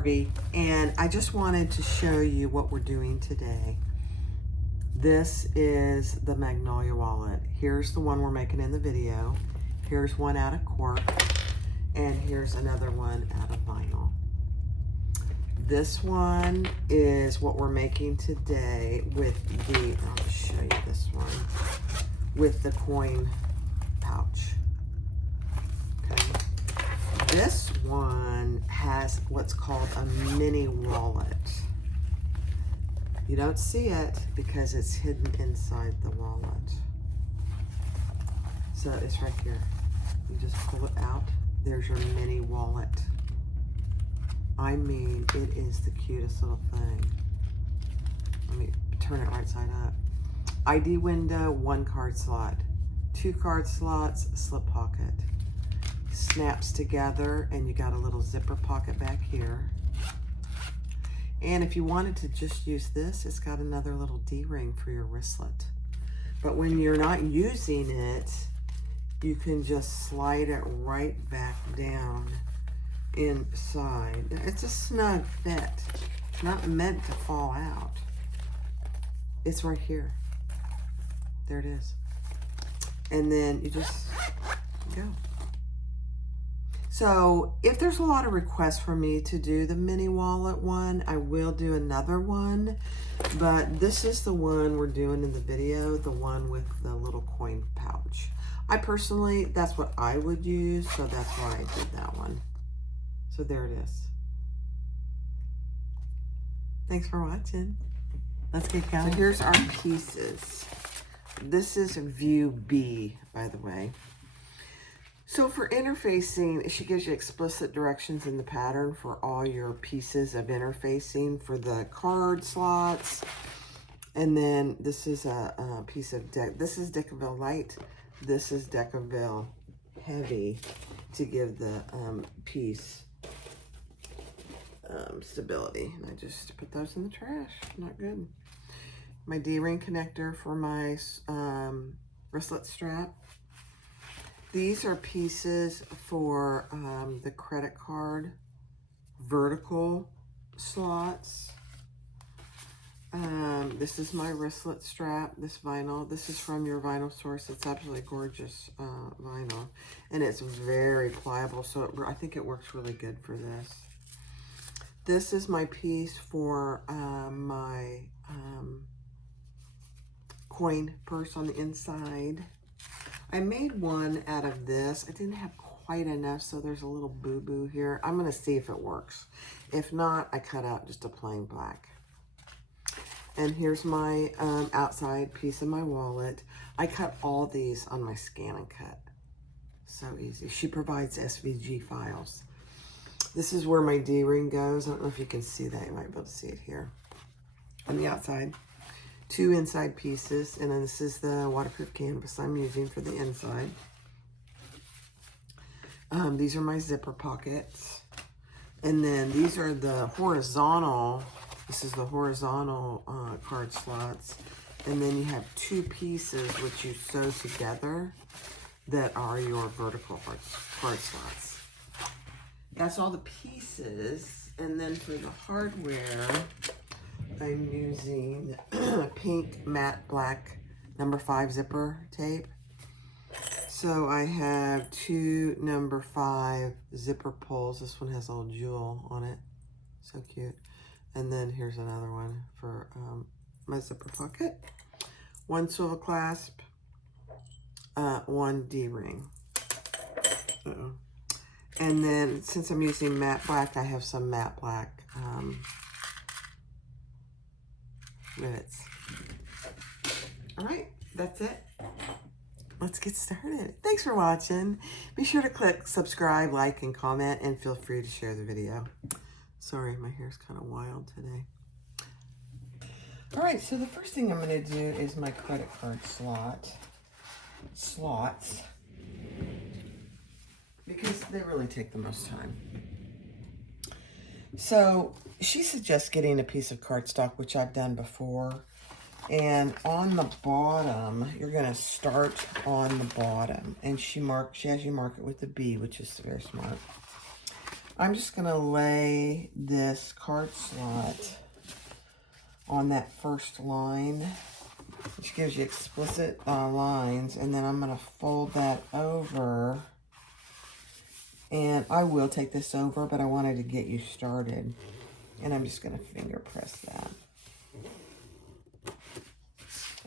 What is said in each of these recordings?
Barbie, and I just wanted to show you what we're doing today. This is the Magnolia wallet. Here's the one we're making in the video. Here's one out of cork, and here's another one out of vinyl. This one is what we're making today with the, I'll just show you this one, with the coin pouch. Okay. This one has what's called a mini wallet. You don't see it because it's hidden inside the wallet. So it's right here. You just pull it out. There's your mini wallet. I mean, it is the cutest little thing. Let me turn it right side up. ID window, 1 card slot. 2 card slots, slip pocket. Snaps together, and you got a little zipper pocket back here. And if you wanted to just use this, it's got another little D-ring for your wristlet. But when you're not using it, you can just slide it right back down inside. It's a snug fit. It's not meant to fall out. It's right here. There it is. And then you just go. So if there's a lot of requests for me to do the mini wallet one, I will do another one. But this is the one we're doing in the video, the one with the little coin pouch. I personally, that's what I would use, so that's why I did that one. So there it is. Thanks for watching. Let's get going. So here's our pieces. This is view B, by the way. So for interfacing, she gives you explicit directions in the pattern for all your pieces of interfacing for the card slots. And then this is a piece of deck. This is Decaville Light. This is Decaville Heavy to give the piece stability. And I just put those in the trash. Not good. My D-ring connector for my wristlet strap. These are pieces for the credit card vertical slots. This is my wristlet strap, this vinyl. This is from your vinyl source. It's absolutely gorgeous vinyl. And it's very pliable, so I think it works really good for this. This is my piece for my coin purse on the inside. I made one out of this. I didn't have quite enough, so there's a little boo-boo here. I'm gonna see if it works. If not, I cut out just a plain black. And here's my outside piece of my wallet. I cut all these on my Scan and Cut. So easy. She provides SVG files. This is where my D-ring goes. I don't know if you can see that. You might be able to see it here. On the outside. 2 inside pieces, and then this is the waterproof canvas I'm using for the inside. These are my zipper pockets. And then these are the horizontal, this is the horizontal card slots. And then you have 2 pieces which you sew together that are your vertical card slots. That's all the pieces. And then for the hardware, I'm using pink matte black number 5 zipper tape. So I have 2 number 5 zipper pulls. This one has a little jewel on it. So cute. And then here's another one for my zipper pocket. 1 swivel clasp, 1 D-ring. And then since I'm using matte black, I have some matte black rivets. All right, that's it. Let's get started. Thanks for watching. Be sure to click subscribe, like, and comment, and feel free to share the video. Sorry, my hair's kind of wild today. All right, so the first thing I'm going to do is my credit card slots, because they really take the most time. So she suggests getting a piece of cardstock, which I've done before. And on the bottom, you're going to start on the bottom. And she has you mark it with a B, which is very smart. I'm just going to lay this card slot on that first line, which gives you explicit lines, and then I'm going to fold that over. And I will take this over, but I wanted to get you started. And I'm just going to finger press that.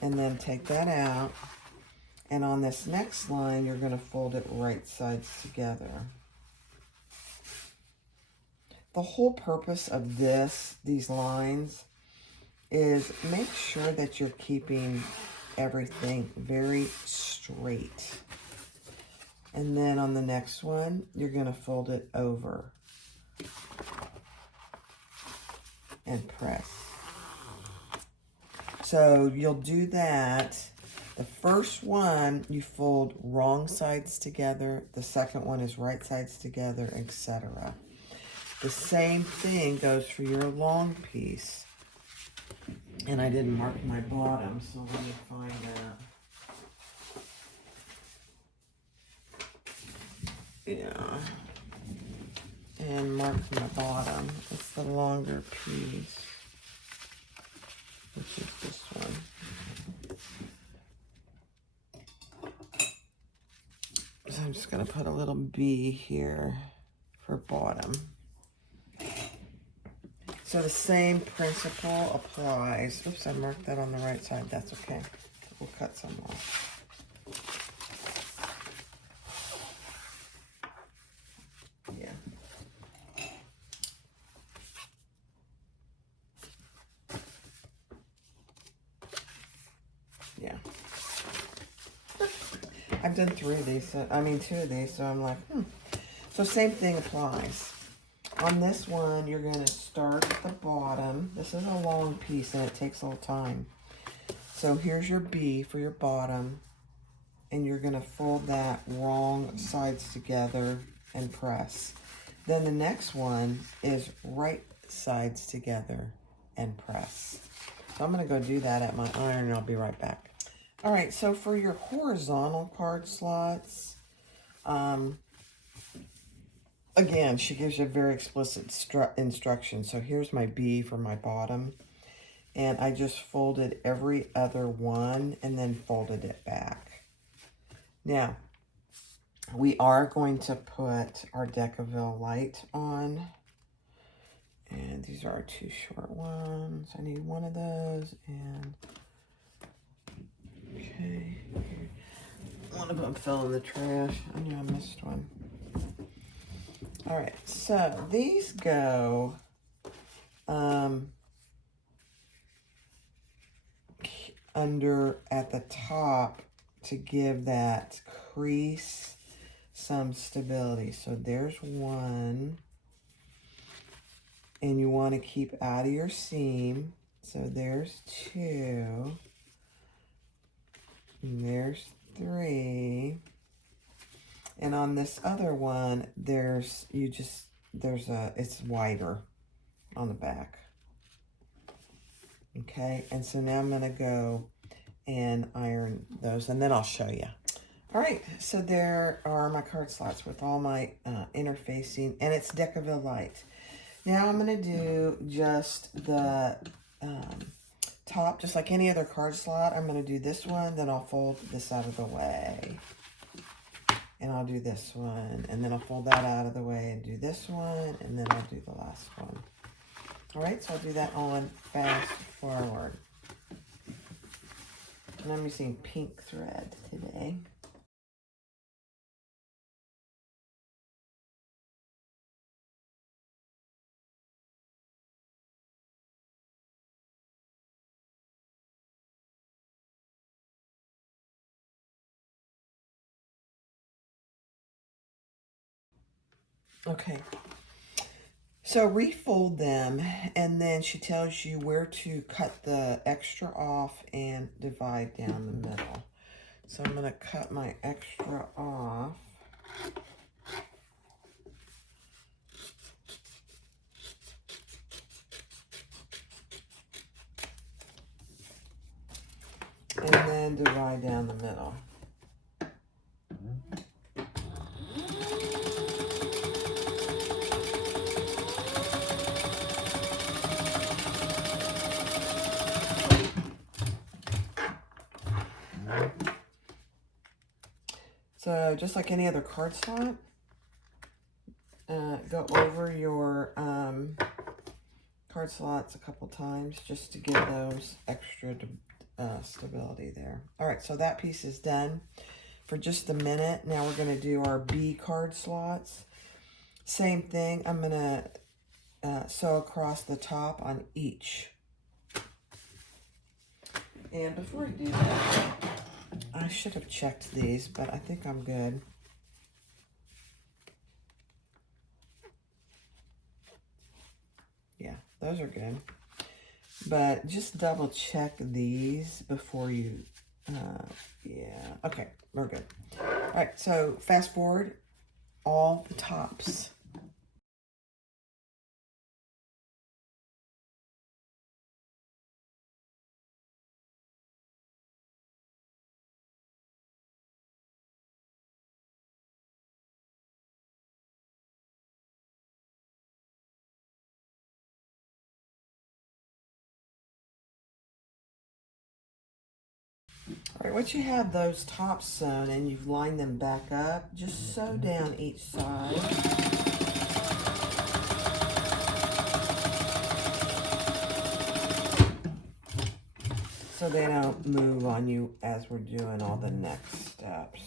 And then take that out. And on this next line, you're going to fold it right sides together. The whole purpose of these lines, is make sure that you're keeping everything very straight. And then on the next one, you're going to fold it over and press. So you'll do that. The first one, you fold wrong sides together. The second one is right sides together, etc. The same thing goes for your long piece. And I didn't mark my bottom, so let me find that. Yeah. And mark my bottom. It's the longer piece, which is this one. So I'm just going to put a little B here for bottom. So the same principle applies. Oops, I marked that on the right side. That's okay. We'll cut some off. Yeah. Yeah. I've done 3 of these. 2 of these. So I'm like, So same thing applies. On this one, you're going to start at the bottom. This is a long piece, and it takes a little time. So here's your B for your bottom, and you're going to fold that wrong sides together and press. Then the next one is right sides together and press. So I'm going to go do that at my iron, and I'll be right back. All right, so for your horizontal card slots, again, she gives you very explicit instructions. So here's my B for my bottom. And I just folded every other one and then folded it back. Now, we are going to put our Decaville light on. And these are our 2 short ones. I need one of those. And, okay. One of them fell in the trash. I knew I missed one. All right, so these go under at the top to give that crease some stability. So there's one, and you want to keep out of your seam. So there's 2, and there's 3. And on this other one, it's wider on the back. Okay, and so now I'm going to go and iron those, and then I'll show you. All right, so there are my card slots with all my interfacing, and it's Decaville light. Now I'm going to do just the top, just like any other card slot. I'm going to do this one, then I'll fold this out of the way. And I'll do this one, and then I'll fold that out of the way and do this one, and then I'll do the last one. All right, so I'll do that on fast forward. And I'm using pink thread today. Okay, so refold them, and then she tells you where to cut the extra off and divide down the middle. So I'm going to cut my extra off. And then divide down the middle. So just like any other card slot, go over your card slots a couple times just to give those extra stability there. All right, so that piece is done for just a minute. Now we're going to do our B card slots. Same thing. I'm going to sew across the top on each. And before I do that, I should have checked these, but I think I'm good. Yeah, those are good. But just double check these before you, yeah, okay, we're good. All right, so fast forward all the tops. All right, once you have those tops sewn and you've lined them back up, just sew down each side. So they don't move on you as we're doing all the next steps.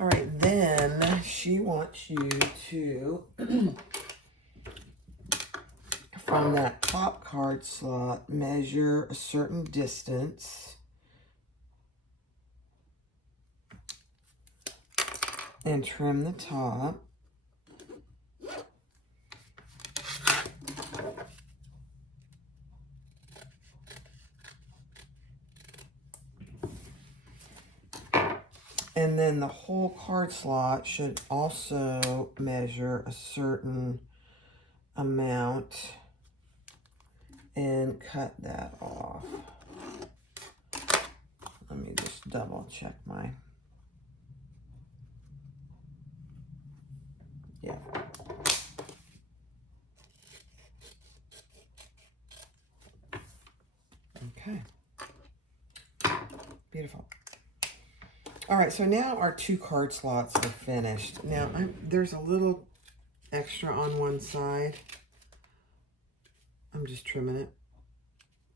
All right, then she wants you to, from that top card slot, measure a certain distance and trim the top. And then the whole card slot should also measure a certain amount and cut that off. Let me just double check my, yeah. Okay. Beautiful. All right, so now our 2 card slots are finished. Now, there's a little extra on one side. I'm just trimming it.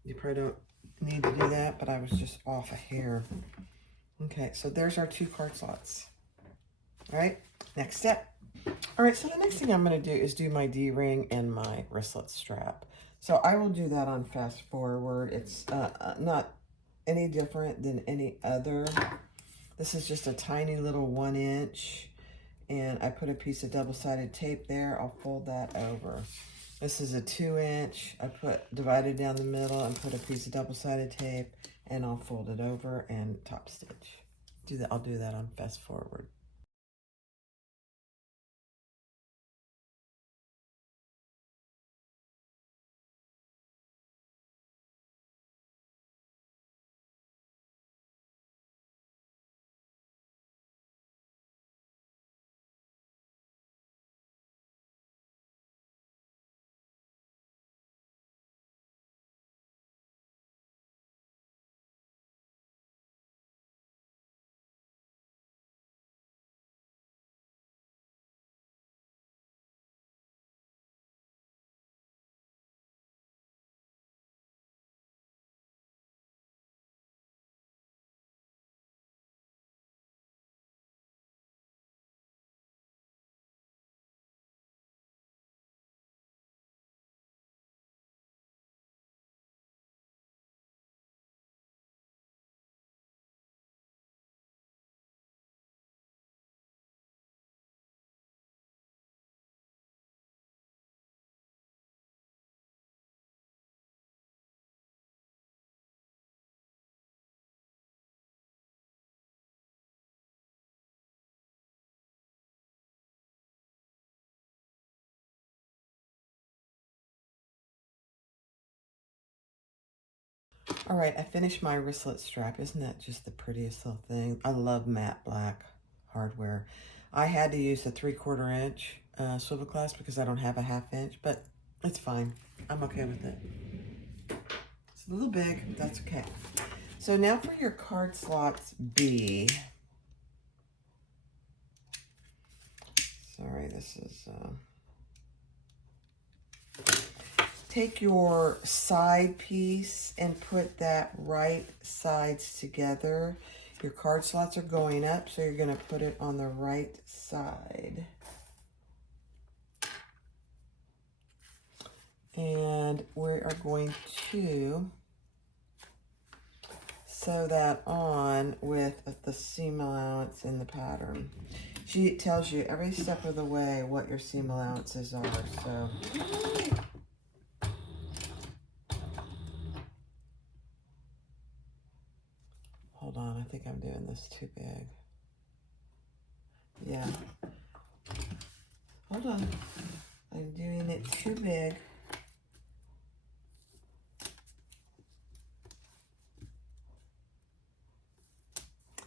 You probably don't need to do that, but I was just off a hair. Okay, so there's our 2 card slots. All right, next step. All right, so the next thing I'm going to do is do my D-ring and my wristlet strap. So I will do that on fast forward. It's not any different than any other. This is just a tiny little 1 inch, and I put a piece of double-sided tape there. I'll fold that over. This is a 2 inch. I divided down the middle and put a piece of double-sided tape, and I'll fold it over and top stitch. I'll do that on fast forward. All right, I finished my wristlet strap. Isn't that just the prettiest little thing? I love matte black hardware. I had to use the 3/4 inch swivel clasp because I don't have a 1/2 inch, but it's fine. I'm okay with it. It's a little big, but that's okay. So now for your card slots B. Sorry, this is... Take your side piece and put that right sides together. Your card slots are going up, so you're going to put it on the right side. And we are going to sew that on with the seam allowance in the pattern. She tells you every step of the way what your seam allowances are, so... Hold on, I think I'm doing this too big. Yeah. Hold on. I'm doing it too big.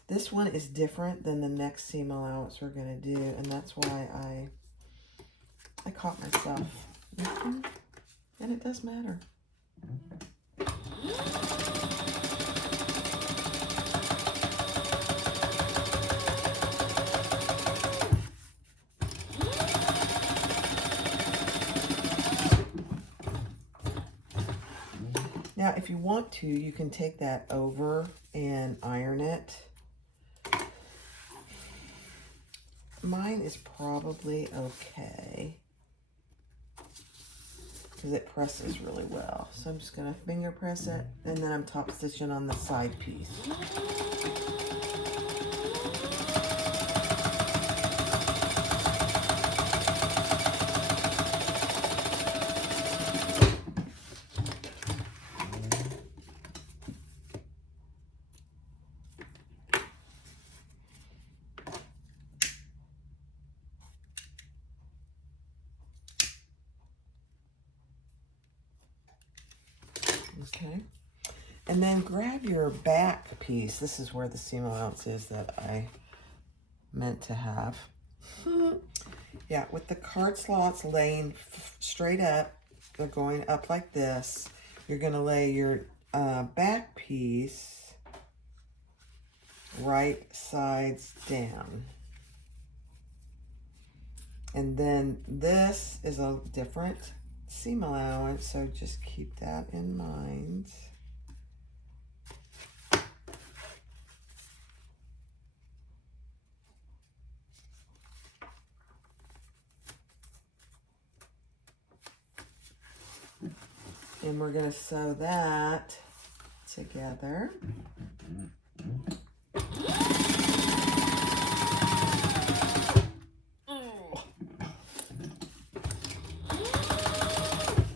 This one is different than the next seam allowance we're going to do, and that's why I caught myself. And it does matter. Now, if you want to, you can take that over and iron it. Mine is probably okay because it presses really well. So I'm just going to finger press it, and then I'm top stitching on the side piece. Okay, and then grab your back piece. This is where the seam allowance is that I meant to have. Yeah, with the card slots laying straight up, they're going up like this. You're going to lay your back piece right sides down. And then this is a different seam allowance, so just keep that in mind. And we're going to sew that together.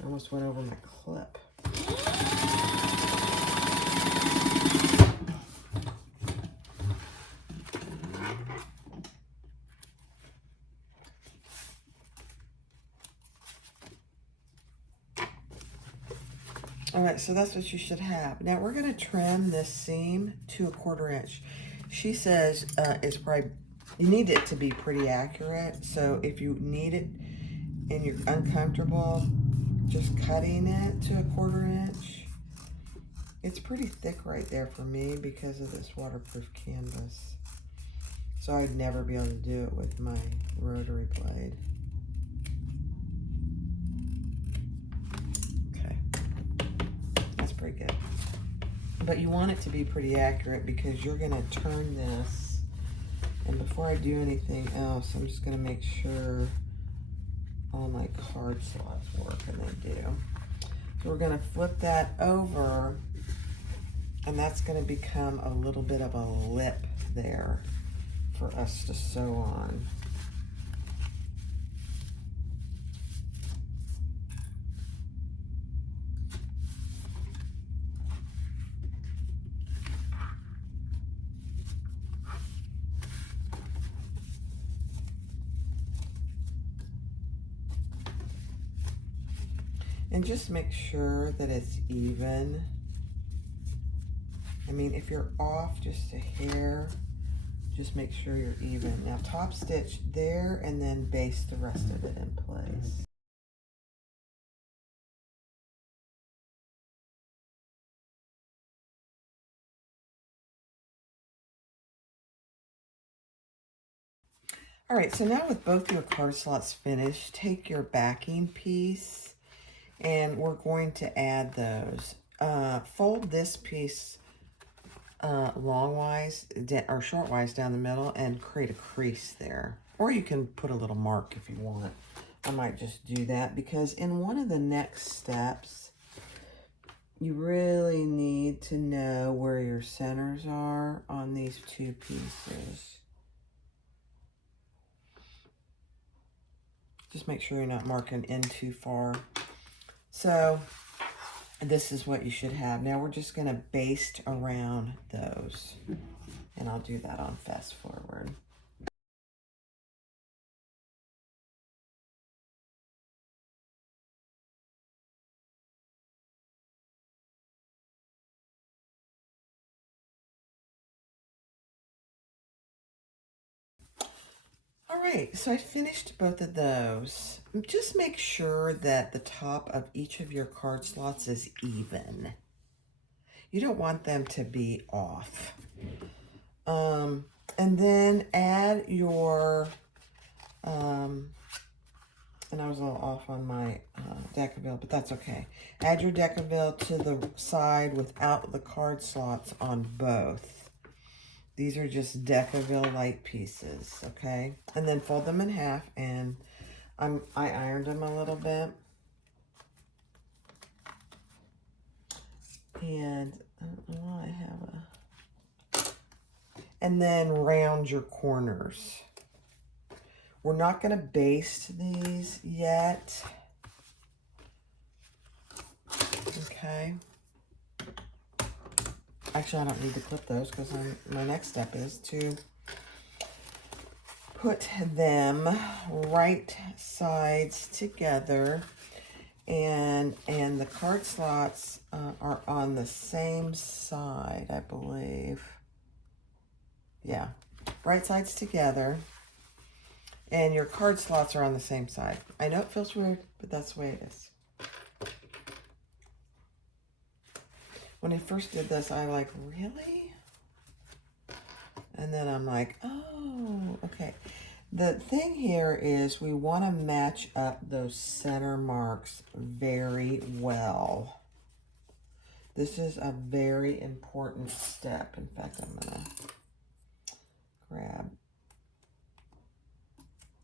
Almost went over my clip. All right, so that's what you should have. Now we're going to trim this seam to 1/4 inch. She says it's probably, you need it to be pretty accurate. So if you need it and you're uncomfortable just cutting it to 1/4 inch, it's pretty thick right there for me because of this waterproof canvas. So I'd never be able to do it with my rotary blade. Pretty good, but you want it to be pretty accurate because you're going to turn this. And before I do anything else, I'm just going to make sure all my card slots work, and they do. So we're going to flip that over, and that's going to become a little bit of a lip there for us to sew on. And just make sure that it's even. mean, if you're off just a hair, just make sure you're even. Now top stitch there and then baste the rest of it in place. All right, so now with both your card slots finished, take your backing piece and we're going to add those. Fold this piece longwise or shortwise down the middle and create a crease there. Or you can put a little mark if you want. I might just do that because in one of the next steps, you really need to know where your centers are on these two pieces. Just make sure you're not marking in too far. So this is what you should have. Now we're just going to baste around those. And I'll do that on fast forward. All right, so I finished both of those. Just make sure that the top of each of your card slots is even. You don't want them to be off. And then add your, and I was a little off on my Decaville, but that's okay. Add your Decaville to the side without the card slots on both. These are just Decaville light pieces, okay? And then fold them in half, and I ironed them a little bit. And I don't know why I have a... And then round your corners. We're not going to baste these yet. Okay. Actually, I don't need to clip those because my next step is to put them right sides together, and the card slots are on the same side, I believe. Yeah, right sides together, and your card slots are on the same side. I know it feels weird, but that's the way it is. When I first did this, I like, really? And then I'm like, oh, okay. The thing here is we want to match up those center marks very well. This is a very important step. In fact, I'm going to grab,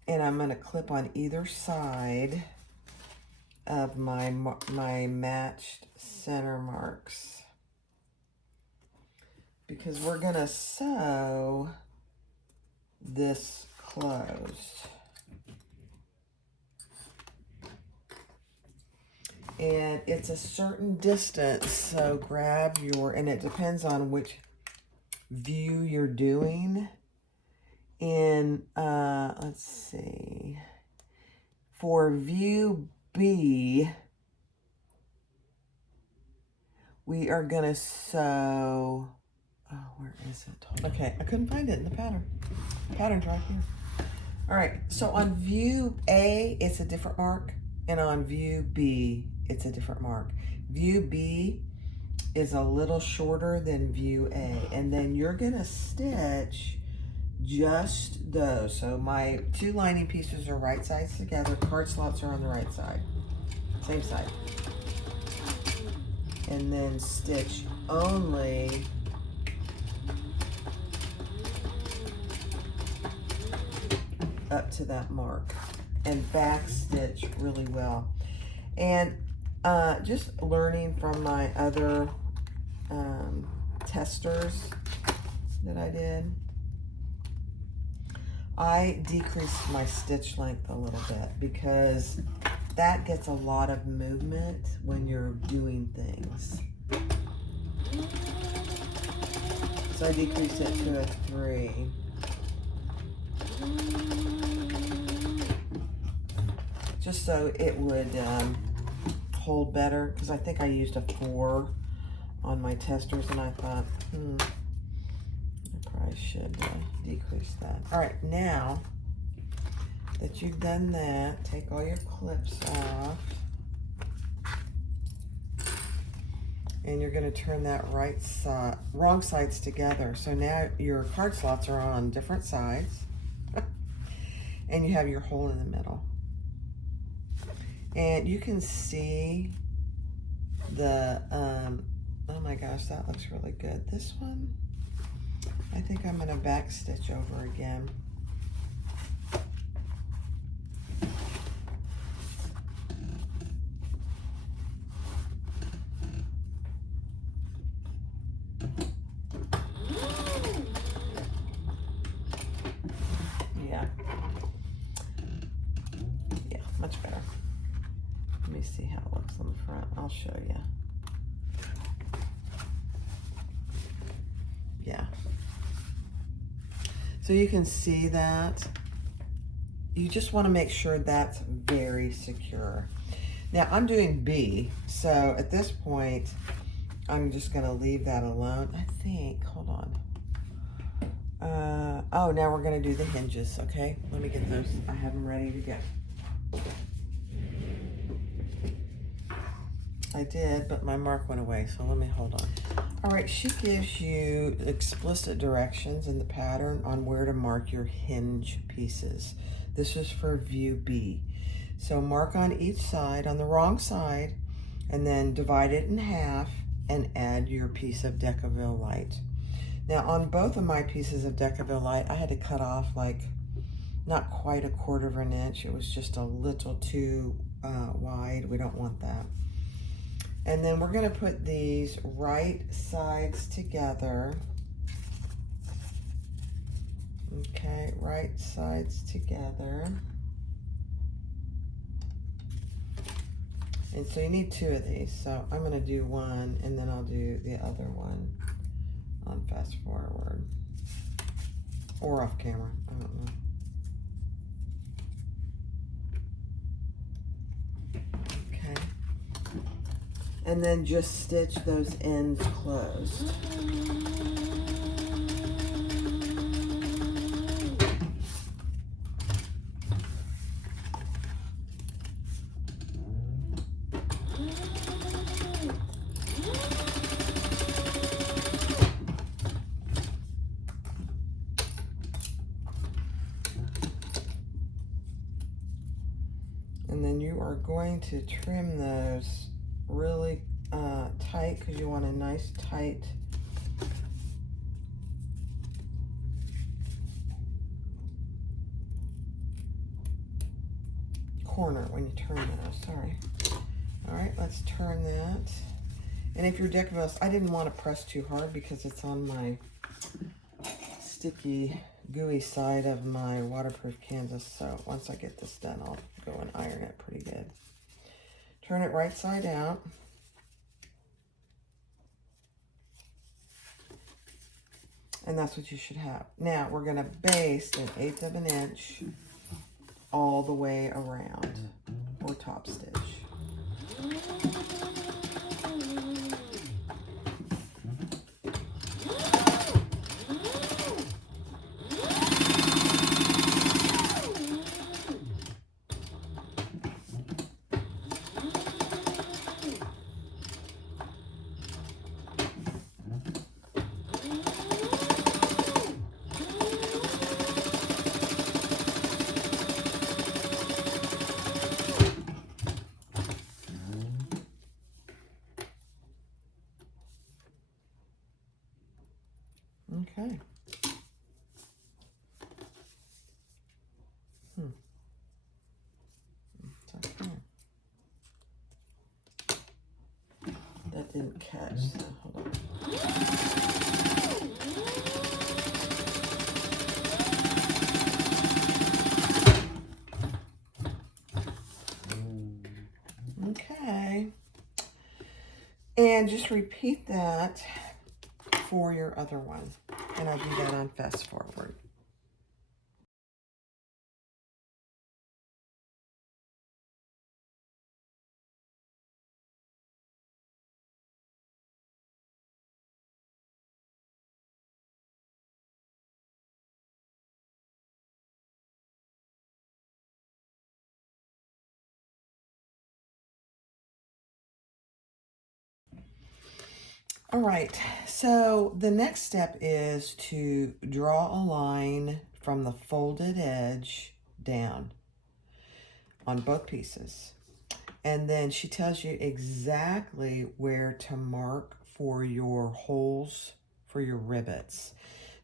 and I'm going to clip on either side of my matched center marks, because we're going to sew this closed. And it's a certain distance, so grab your, and it depends on which view you're doing. In, let's see, for view B, we are going to sew, oh, where is it? Okay, I couldn't find it in the pattern. The pattern's right here. All right, so on view A, it's a different mark, and on view B, it's a different mark. View B is a little shorter than view A, and then you're going to stitch just those. So my two lining pieces are right sides together, card slots are on the right side, same side. And then stitch only up to that mark and back stitch really well. And just learning from my other testers that I did, I decreased my stitch length a little bit because that gets a lot of movement when you're doing things. So I decreased it to a 3. Just so it would hold better, because I think I used a 4 on my testers, and I thought, I probably should decrease that. All right, now that you've done that, take all your clips off. And you're going to turn that wrong sides together. So now your card slots are on different sides. And you have your hole in the middle. And you can see the, oh my gosh, that looks really good. This one, I think I'm going to back stitch over again. Much better. Let me see how it looks on the front. I'll show you. Yeah. So you can see that. You just want to make sure that's very secure. Now I'm doing B, so at this point, I'm just going to leave that alone. I think, hold on. Oh, now we're going to do the hinges, okay? Let me get those. I have them ready to go. I did, but my mark went away, so let me hold on. All right, she gives you explicit directions in the pattern on where to mark your hinge pieces. This is for view B. So mark on each side, on the wrong side, and then divide it in half and add your piece of Decaville light. Now on both of my pieces of Decaville light, I had to cut off like not quite 1/4 of an inch. It was just a little too wide. We don't want that. And then we're going to put these right sides together. Okay, right sides together. And so you need 2 of these. So I'm going to do one, and then I'll do the other one on fast forward. Or off camera, I don't know. Okay. And then just stitch those ends closed. And then you are going to trim those really tight because you want a nice tight corner when you turn those. Sorry. All right, let's turn that. And if you're Decaville, I didn't want to press too hard because it's on my sticky, gooey side of my waterproof canvas. So once I get this done, I'll go and iron it pretty good. Turn it right side out. And that's what you should have. Now we're going to baste 1/8 of an inch all the way around, or top stitch. Okay. That didn't catch, so hold on. Okay. And just repeat that for your other one. And I do that on fast forward. All right, so the next step is to draw a line from the folded edge down on both pieces. And then she tells you exactly where to mark for your holes for your rivets.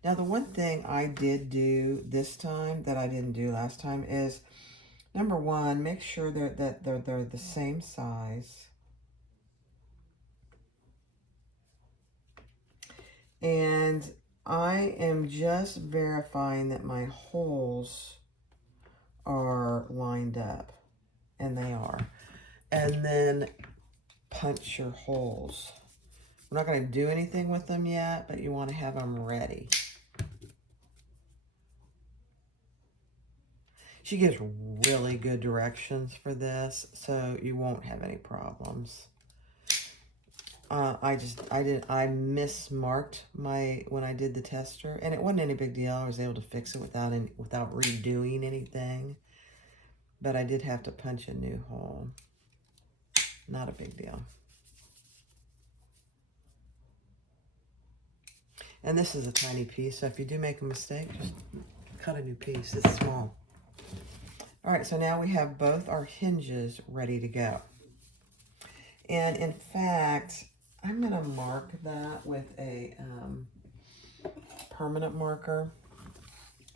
Now, the one thing I did do this time that I didn't do last time is, number one, make sure that they're the same size. And I am just verifying that my holes are lined up, and they are. And then punch your holes. We're not going to do anything with them yet, but you want to have them ready. She gives really good directions for this, so you won't have any problems. I mismarked when I did the tester, and it wasn't any big deal. I was able to fix it without redoing anything, but I did have to punch a new hole. Not a big deal. And this is a tiny piece, so if you do make a mistake, just cut a new piece. It's small. All right, so now we have both our hinges ready to go. And in fact, I'm going to mark that with a permanent marker,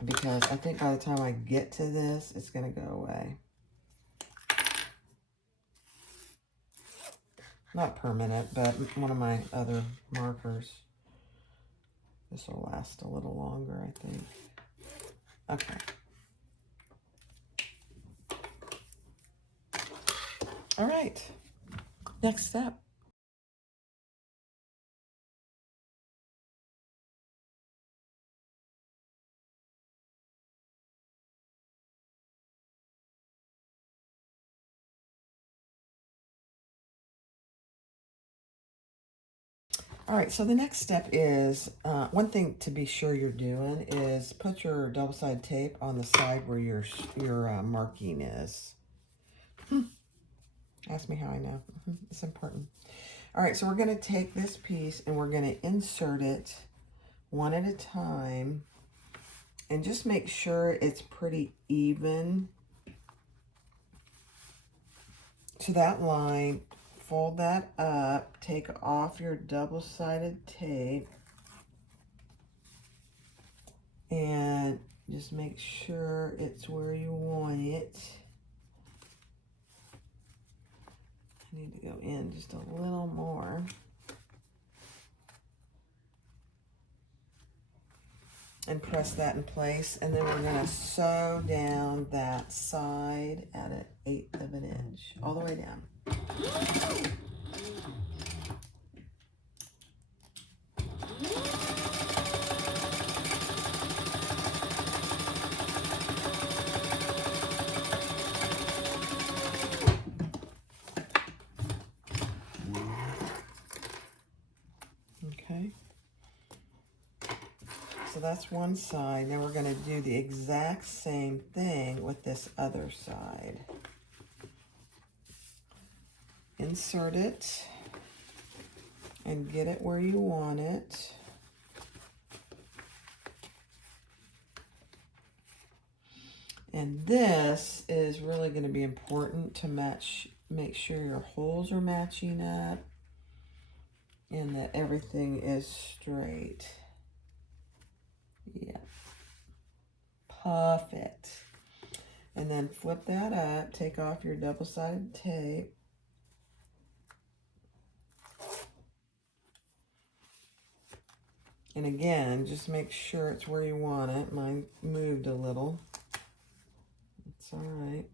because I think by the time I get to this, it's going to go away. Not permanent, but one of my other markers. This will last a little longer, I think. Okay. All right. Next step. All right, so the next step is, one thing to be sure you're doing is put your double-sided tape on the side where your marking is. Ask me how I know. It's important. All right, so we're going to take this piece and we're going to insert it one at a time, and just make sure it's pretty even to that line. Fold that up, take off your double-sided tape, and just make sure it's where you want it. I need to go in just a little more. And press that in place, and then we're going to sew down that side at 1/8 of an inch, all the way down. Okay. So that's one side. Now we're going to do the exact same thing with this other side. Insert it and get it where you want it. And this is really going to be important to make sure your holes are matching up and that everything is straight. Yeah. Perfect. And then flip that up, take off your double-sided tape. And again, just make sure it's where you want it. Mine moved a little. It's all right.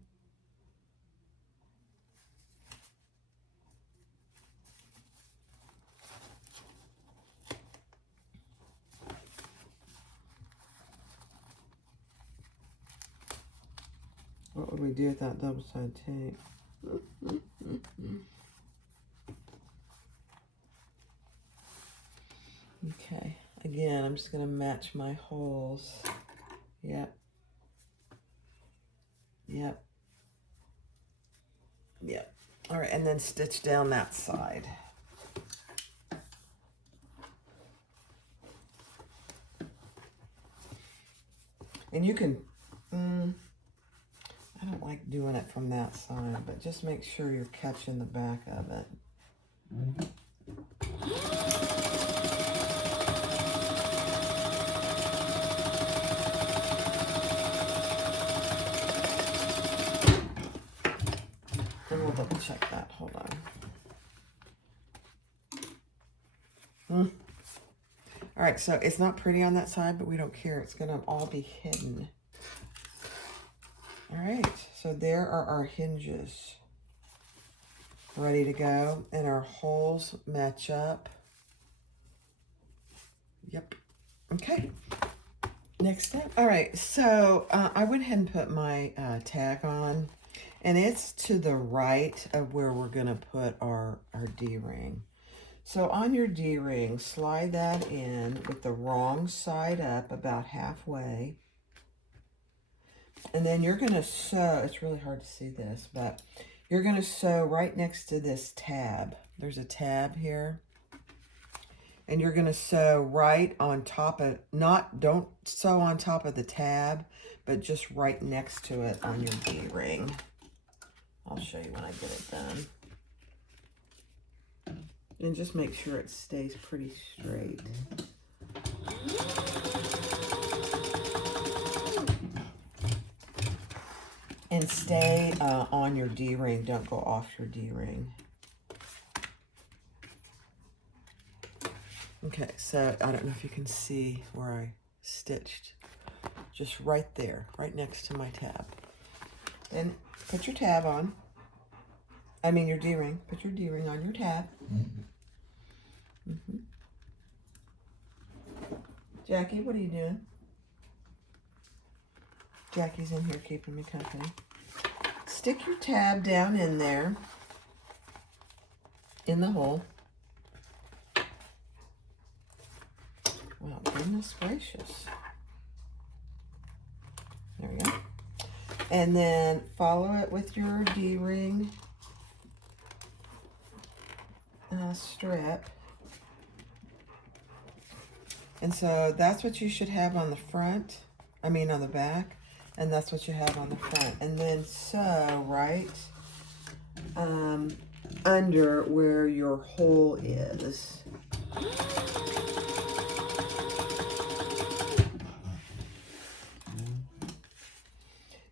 What would we do without double-sided tape? Okay, again, I'm just going to match my holes. Yep. Yep. Yep. All right, and then stitch down that side. And you can, I don't like doing it from that side, but just make sure you're catching the back of it. And we'll double check that. Hold on. All right, so it's not pretty on that side, but we don't care. It's gonna all be hidden. All right, so there are our hinges ready to go, and our holes match up. Yep. Okay. Next step. All right, so I went ahead and put my tag on, and it's to the right of where we're gonna put our D-ring. So on your D-ring, slide that in with the wrong side up about halfway. And then you're gonna sew, it's really hard to see this, but you're gonna sew right next to this tab. There's a tab here. And you're gonna sew right on top of, don't sew on top of the tab, but just right next to it on your D-ring. I'll show you when I get it done. And just make sure it stays pretty straight. And stay on your D-ring, don't go off your D-ring. Okay, so I don't know if you can see where I stitched. Just right there, right next to my tab. Then put your tab on. I mean your D-ring. Put your D-ring on your tab. Jackie, what are you doing? Jackie's in here keeping me company. Stick your tab down in there, in the hole. Well, goodness gracious. There we go. And then follow it with your D-ring strip. And so that's what you should have on the front, on the back, and that's what you have on the front. And then sew right under where your hole is.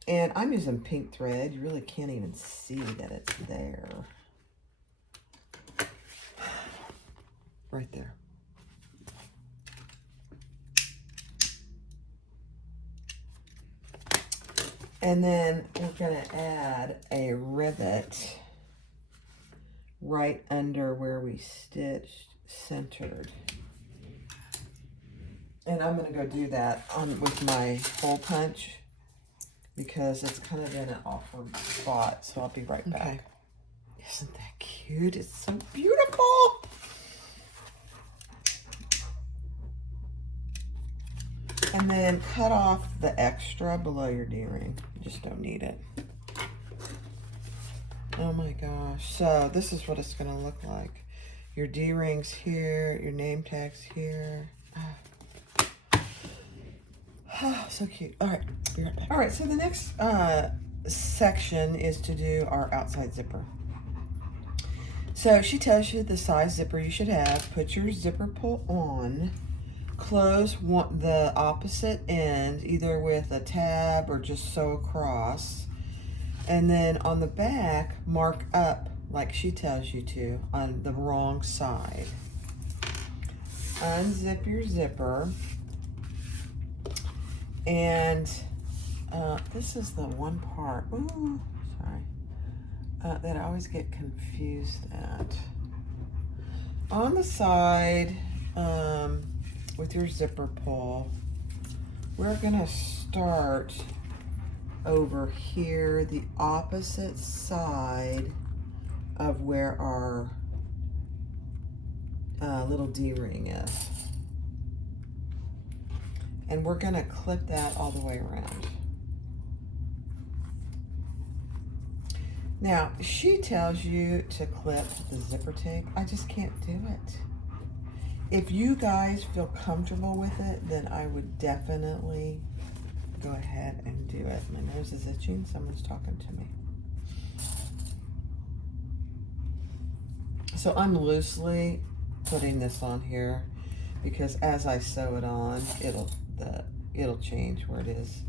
And I'm using pink thread. You really can't even see that it's there. Right there. And then we're going to add a rivet right under where we stitched centered. And I'm going to go do that with my hole punch because it's kind of in an awkward spot. So I'll be right back. Okay. Isn't that cute? It's so beautiful. And then cut off the extra below your D-ring. You just don't need it. Oh my gosh. So this is what it's going to look like. Your D-ring's here. Your name tag's here. Oh, so cute. All right. Be right back. All right. So the next section is to do our outside zipper. So she tells you the size zipper you should have. Put your zipper pull on. Close the opposite end, either with a tab or just sew across. And then on the back, mark up like she tells you to on the wrong side. Unzip your zipper. And this is the one part, ooh, sorry, that I always get confused at. On the side, with your zipper pull, we're gonna start over here, the opposite side of where our little D-ring is. And we're gonna clip that all the way around. Now, she tells you to clip the zipper tape. I just can't do it. If you guys feel comfortable with it, then I would definitely go ahead and do it. My nose is itching, someone's talking to me. So I'm loosely putting this on here because as I sew it on, it'll change where it is.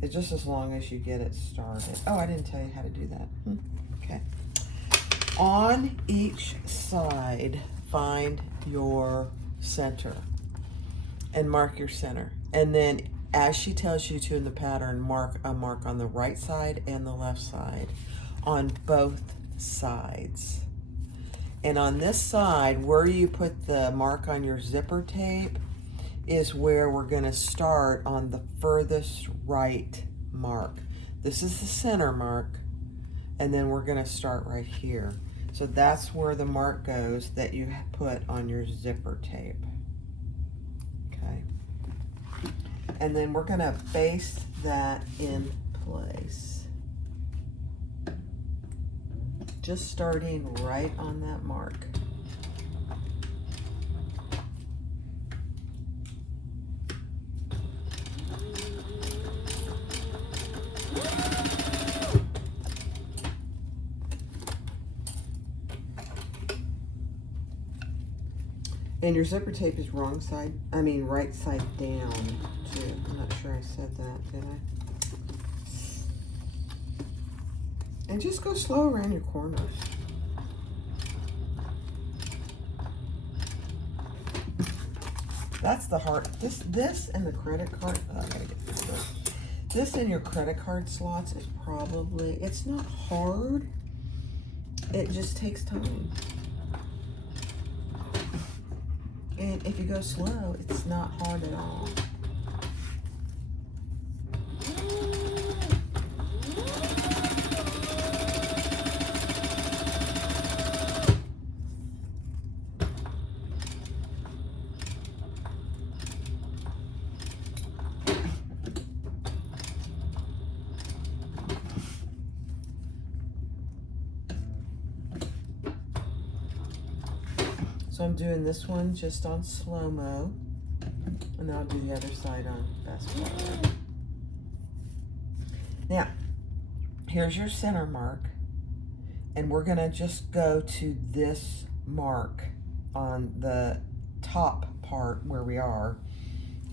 It's just as long as you get it started. Oh, I didn't tell you how to do that. Okay. On each side, find your center and mark your center. And then as she tells you to in the pattern, mark a mark on the right side and the left side on both sides. And on this side, where you put the mark on your zipper tape is where we're gonna start on the furthest right mark. This is the center mark, and then we're gonna start right here. So that's where the mark goes that you put on your zipper tape, okay? And then we're gonna baste that in place. Just starting right on that mark. And your zipper tape is right side down too. I'm not sure I said that, did I? And just go slow around your corners. That's the hard, this and the credit card, oh, I gotta get this one. This and your credit card slots is probably, it's not hard, it just takes time. And if you go slow, it's not hard at all. So I'm doing this one just on slow-mo, and then I'll do the other side on fast forward. Now, here's your center mark, and we're gonna just go to this mark on the top part where we are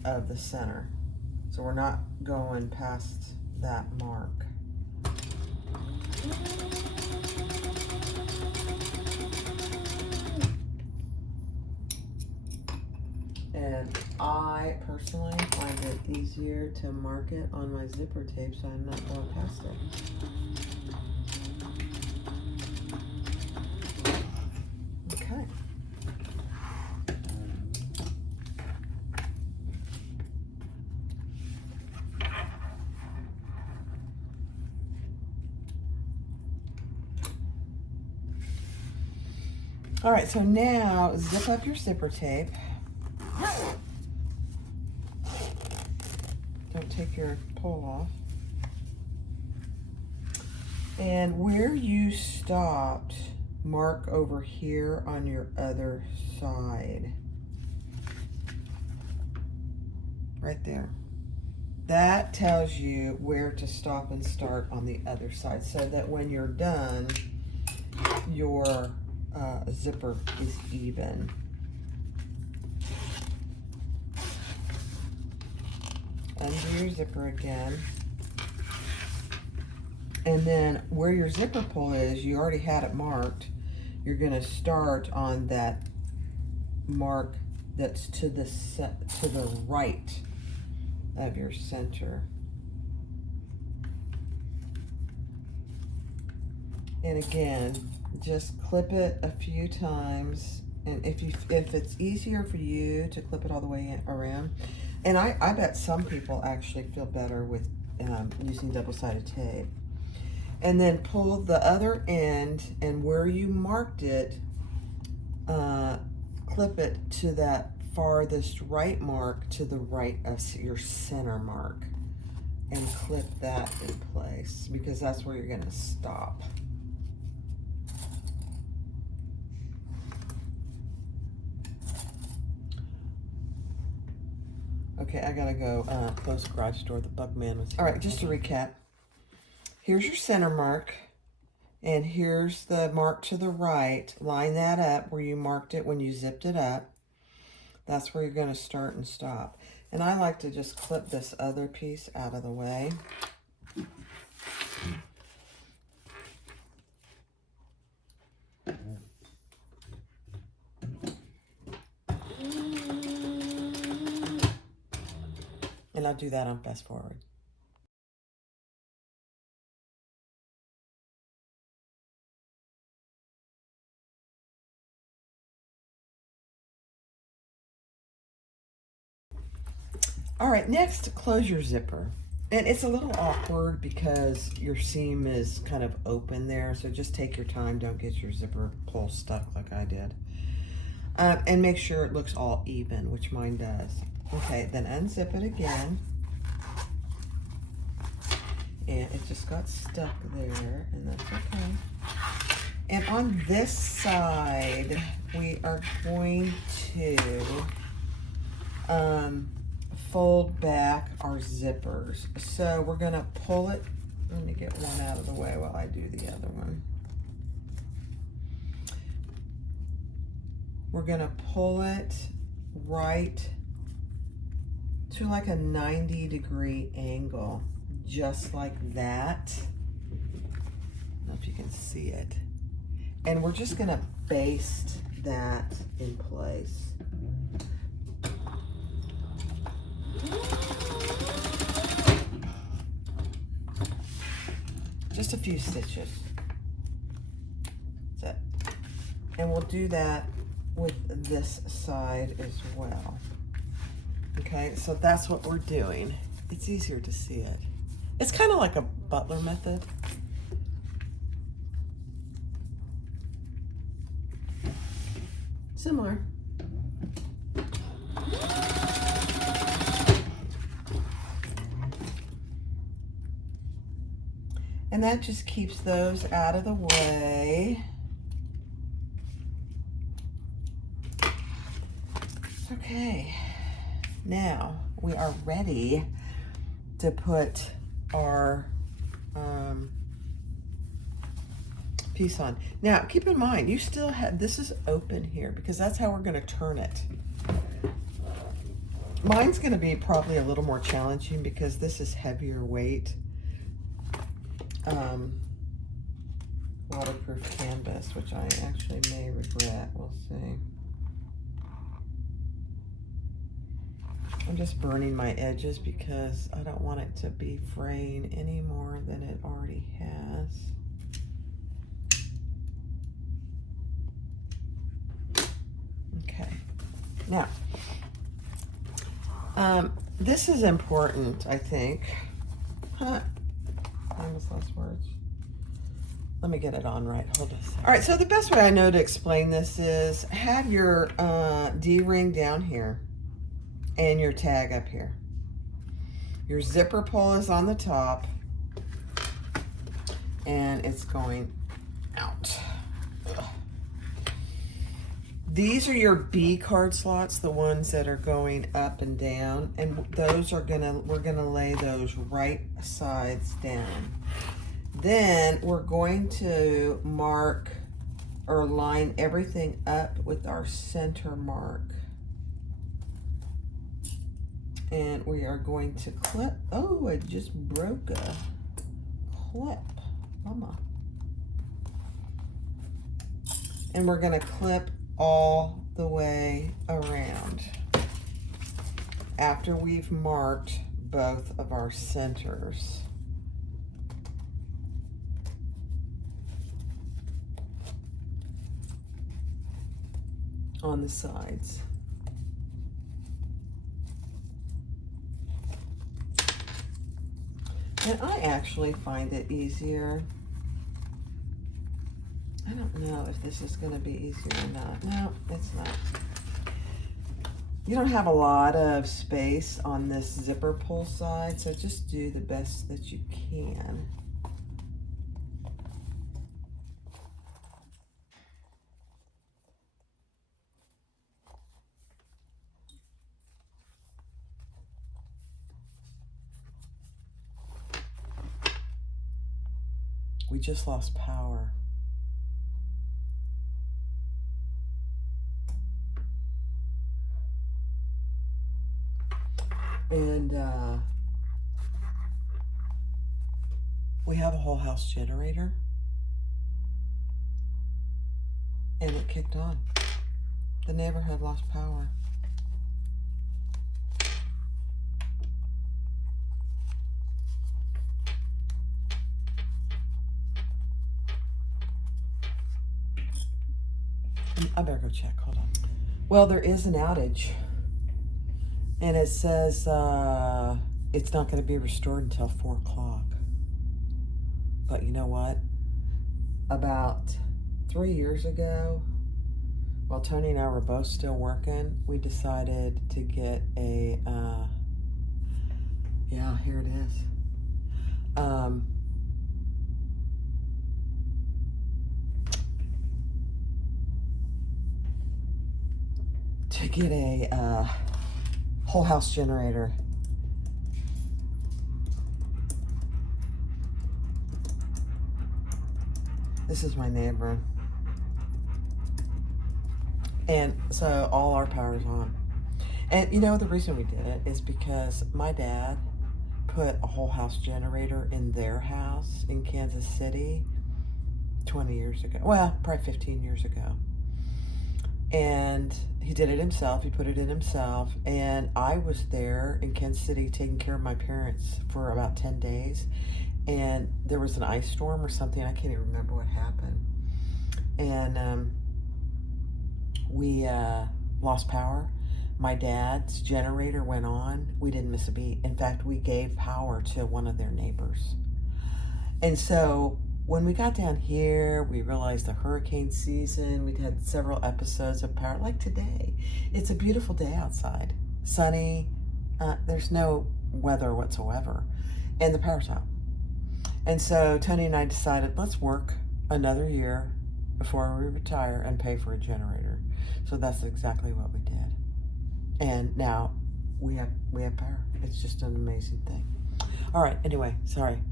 of the center. So we're not going past that mark. And I personally find it easier to mark it on my zipper tape so I'm not going past it. Okay. All right, so now zip up your zipper tape. Don't take your pull off. And where you stopped, mark over here on your other side. Right there. That tells you where to stop and start on the other side so that when you're done, your zipper is even. Undo your zipper again. And then where your zipper pull is, you already had it marked. You're gonna start on that mark that's to the right of your center. And again, just clip it a few times. And if it's easier for you to clip it all the way around, and I bet some people actually feel better with using double-sided tape. And then pull the other end, and where you marked it, clip it to that farthest right mark to the right of your center mark. And clip that in place, because that's where you're gonna stop. Okay, I gotta go close the garage door. The bug man was here. All right, just to recap. Here's your center mark. And here's the mark to the right. Line that up where you marked it when you zipped it up. That's where you're going to start and stop. And I like to just clip this other piece out of the way. And I'll do that on fast forward. All right, next, close your zipper. And it's a little awkward because your seam is kind of open there, so just take your time. Don't get your zipper pull stuck like I did. And make sure it looks all even, which mine does. Okay, then unzip it again. And it just got stuck there, and that's okay. And on this side, we are going to fold back our zippers. So we're gonna pull it. Let me get one out of the way while I do the other one. We're gonna pull it right to like a 90-degree angle, just like that. I don't know if you can see it. And we're just gonna baste that in place. Just a few stitches. That's it. And we'll do that with this side as well. Okay, so that's what we're doing. It's easier to see it. It's kind of like a butler method. Similar. And that just keeps those out of the way. Okay, now we are ready to put our piece on. Now, keep in mind, you still have, this is open here because that's how we're gonna turn it. Mine's gonna be probably a little more challenging because this is heavier weight. Waterproof canvas, which I actually may regret. We'll see. I'm just burning my edges because I don't want it to be fraying any more than it already has. Okay. Now, this is important, I think. Famous last words. Let me get it on right. Hold on. All right, so the best way I know to explain this is have your D-ring down here and your tag up here. Your zipper pull is on the top and it's going out. Ugh. These are your B card slots, the ones that are going up and down, and those are we're gonna lay those right sides down. Then we're going to mark or line everything up with our center mark. And we are going to clip. Oh, I just broke a clip. Mama. And we're going to clip all the way around after we've marked both of our centers. On the sides. And I actually find it easier. I don't know if this is going to be easier or not. No, it's not. You don't have a lot of space on this zipper pull side, so just do the best that you can. We just lost power. And we have a whole house generator. And it kicked on. The neighbor had lost power. I better go check. Hold on. Well, there is an outage. And it says it's not going to be restored until 4 o'clock. But you know what? About 3 years ago, while Tony and I were both still working, we decided to get a, yeah, here it is. To get a whole house generator. This is my neighbor. And so all our power's on. And you know, the reason we did it is because my dad put a whole house generator in their house in Kansas City 20 years ago. Well, probably 15 years ago. And he did it himself. He put it in himself. And I was there in Kansas City taking care of my parents for about 10 days. And there was an ice storm or something. I can't even remember what happened. And we lost power. My dad's generator went on. We didn't miss a beat. In fact, we gave power to one of their neighbors. And so when we got down here, we realized the hurricane season. We'd had several episodes of power, like today. It's a beautiful day outside. Sunny. There's no weather whatsoever. And the power's out. And so Tony and I decided, let's work another year before we retire and pay for a generator. So that's exactly what we did. And now we have power. It's just an amazing thing. All right, anyway, sorry.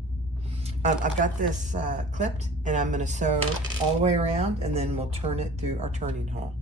I've got this clipped, and I'm going to sew all the way around, and then we'll turn it through our turning hole.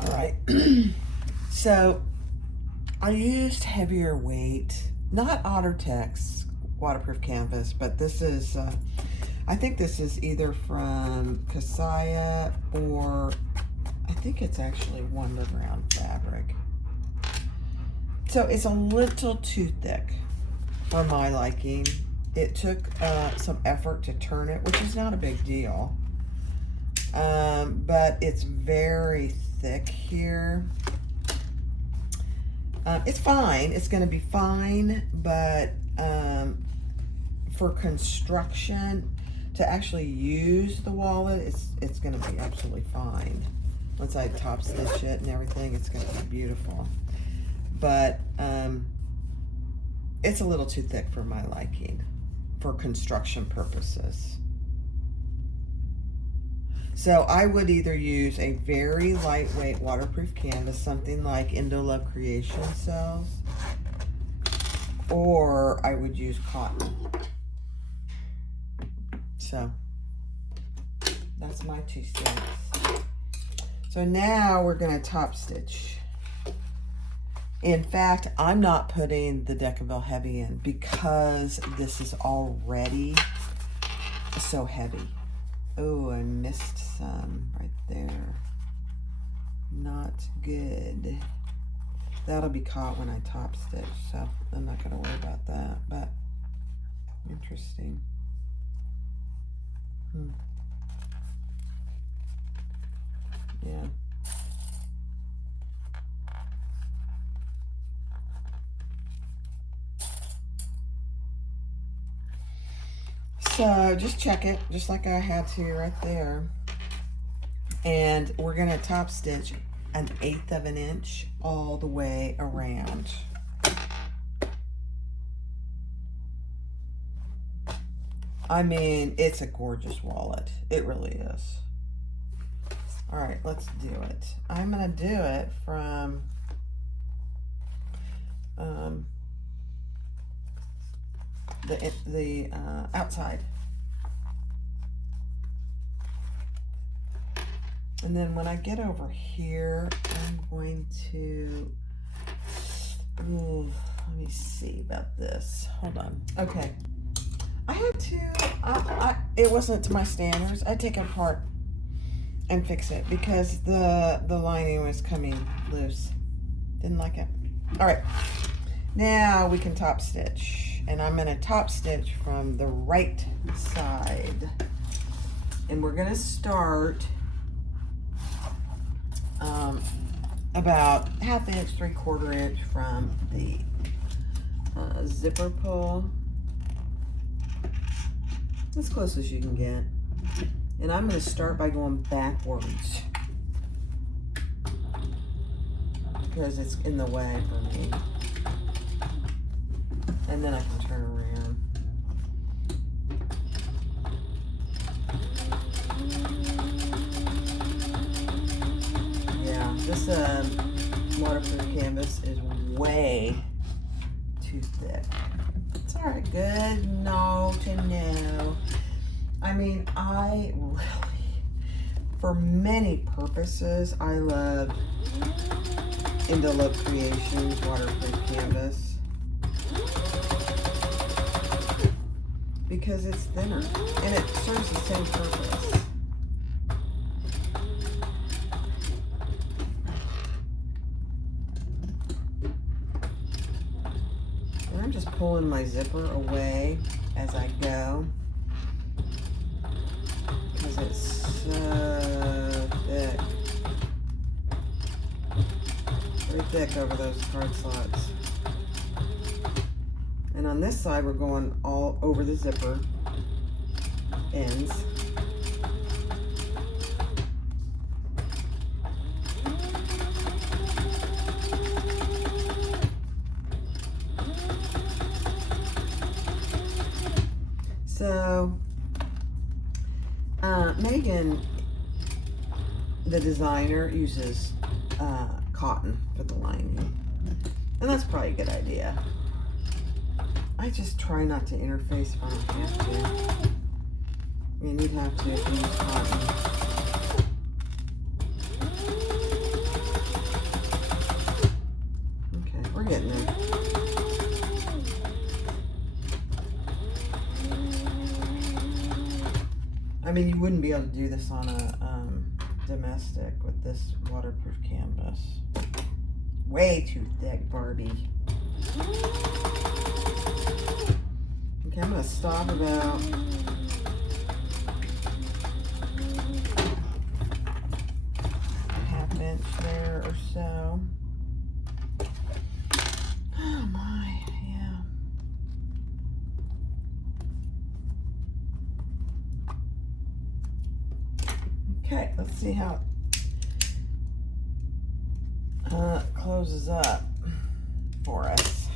All right. So I used heavier weight, not OtterTex waterproof canvas, but this is, I think this is either from Kasaya or I think it's actually Wonderground fabric. So it's a little too thick for my liking. It took some effort to turn it, which is not a big deal. But it's very thick here. It's fine. It's going to be fine, but for construction, to actually use the wallet, it's gonna be absolutely fine. Once I top stitch it and everything, it's gonna be beautiful. But it's a little too thick for my liking for construction purposes. So I would either use a very lightweight waterproof canvas, something like Indolove Creation sells, or I would use cotton. So that's my 2 cents. So now we're gonna top stitch. In fact, I'm not putting the Decaville Heavy in because this is already so heavy. Oh, I missed some right there. Not good. That'll be caught when I top stitch, so I'm not gonna worry about that, but interesting. Yeah. So just check it, just like I had to right there. And we're gonna top stitch 1/8 of an inch all the way around. I mean, it's a gorgeous wallet. It really is. All right, let's do it. I'm gonna do it from the outside. And then when I get over here, I'm going to, let me see about this. Hold on. Okay. I had to, it wasn't to my standards. I take it apart and fix it because the lining was coming loose. Didn't like it. All right. Now we can top stitch. And I'm going to top stitch from the right side. And we're going to start about 1/2 inch, 3/4 inch from the zipper pull. As close as you can get. And I'm going to start by going backwards because it's in the way for me. And then I can turn around. Yeah, this waterproof canvas is way too thick. It's all right, good no to know. I mean, I really, for many purposes, I love Indolove Creations waterproof canvas. Because it's thinner and it serves the same purpose. And I'm just pulling my zipper away as I go because it's so thick. Very thick over those card slots. And on this side, we're going all over the zipper ends. So, Megan, the designer, uses cotton for the lining. And that's probably a good idea. I just try not to interface if I don't have to. I mean, you'd have to if you use cotton. Okay, we're getting there. I mean, you wouldn't be able to do this on a domestic with this waterproof canvas. Way too thick, Barbie. Okay, I'm going to stop about ½ inch there or so. Oh my, yeah. Okay, let's see how it closes up for us.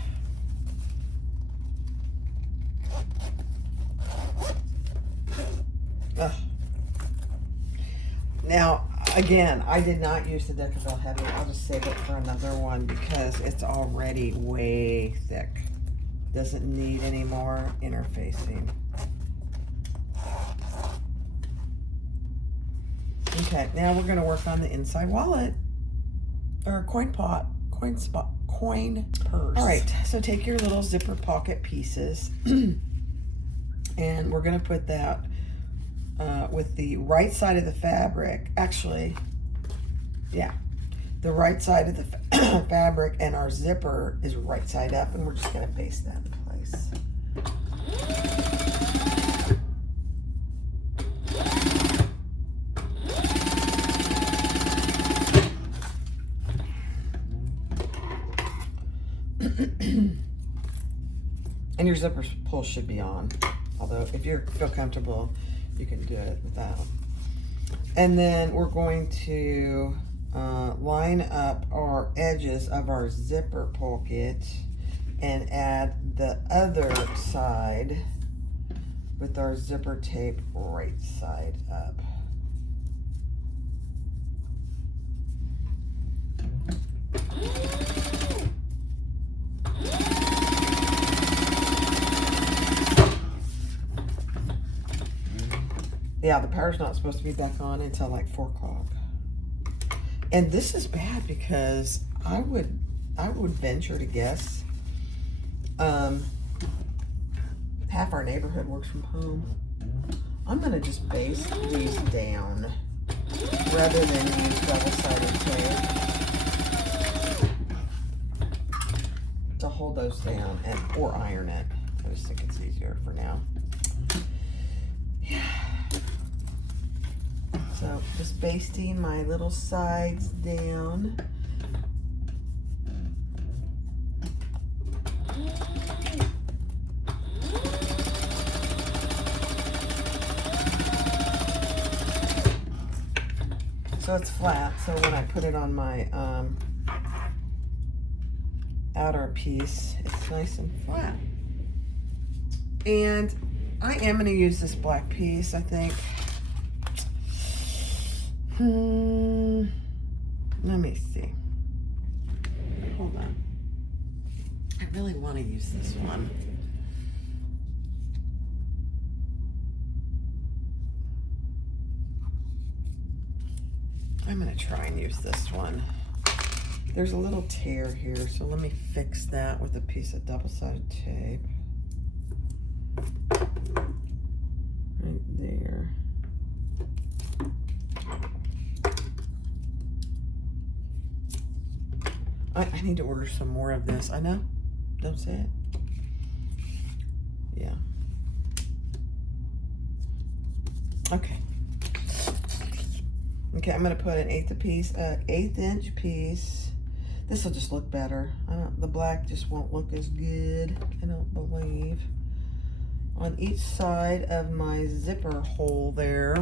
Ugh. Now, again, I did not use the Decaville Heavy. I'll just save it for another one because it's already way thick. Doesn't need any more interfacing. Okay, now we're going to work on the inside wallet, or coin pot, coin purse. All right, so take your little zipper pocket pieces, and we're going to put that with the right side of the fabric. Actually, yeah, the right side of the fabric, and our zipper is right side up, and we're just going to baste that in place. And your zipper pull should be on, although if you feel comfortable, you can do it without. And then we're going to line up our edges of our zipper pocket and add the other side with our zipper tape right side up. Yeah, the power's not supposed to be back on until like 4 o'clock. And this is bad because I would venture to guess half our neighborhood works from home. I'm gonna just baste these down rather than use double-sided tape to hold those down or iron it. I just think it's easier for now. Yeah. So just basting my little sides down. So it's flat, so when I put it on my outer piece, it's nice and flat. And I am going to use this black piece, I think. Let me see. Hold on. I really want to use this one. I'm going to try and use this one. There's a little tear here, so let me fix that with a piece of double-sided tape. Right there. I need to order some more of this. I know. Don't say it. Yeah. Okay. Okay, I'm going to put an eighth inch piece. This will just look better. The black just won't look as good, I don't believe. On each side of my zipper hole there.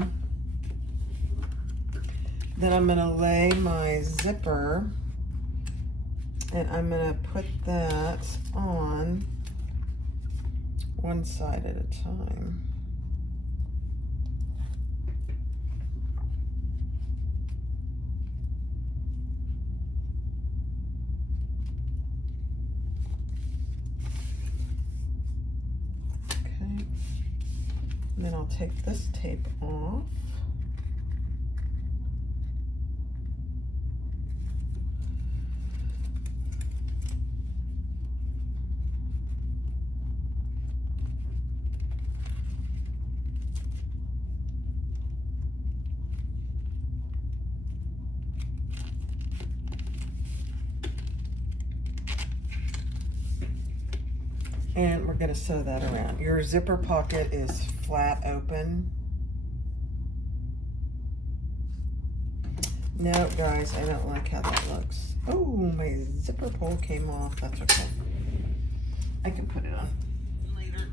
Then I'm going to lay my zipper, and I'm going to put that on one side at a time. Okay. And then I'll take this tape off. And we're going to sew that around. Your zipper pocket is flat open. No, guys, I don't like how that looks. Oh, my zipper pull came off. That's okay. I can put it on later.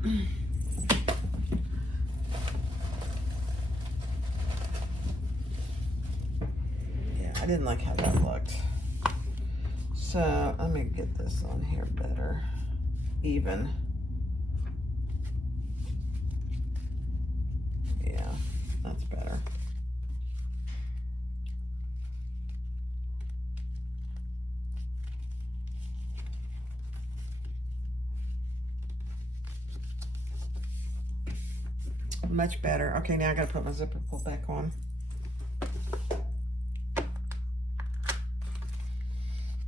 I didn't like how that looked. So let me get this on here better, even. Yeah, that's better. Much better. Okay, now I gotta put my zipper pull back on.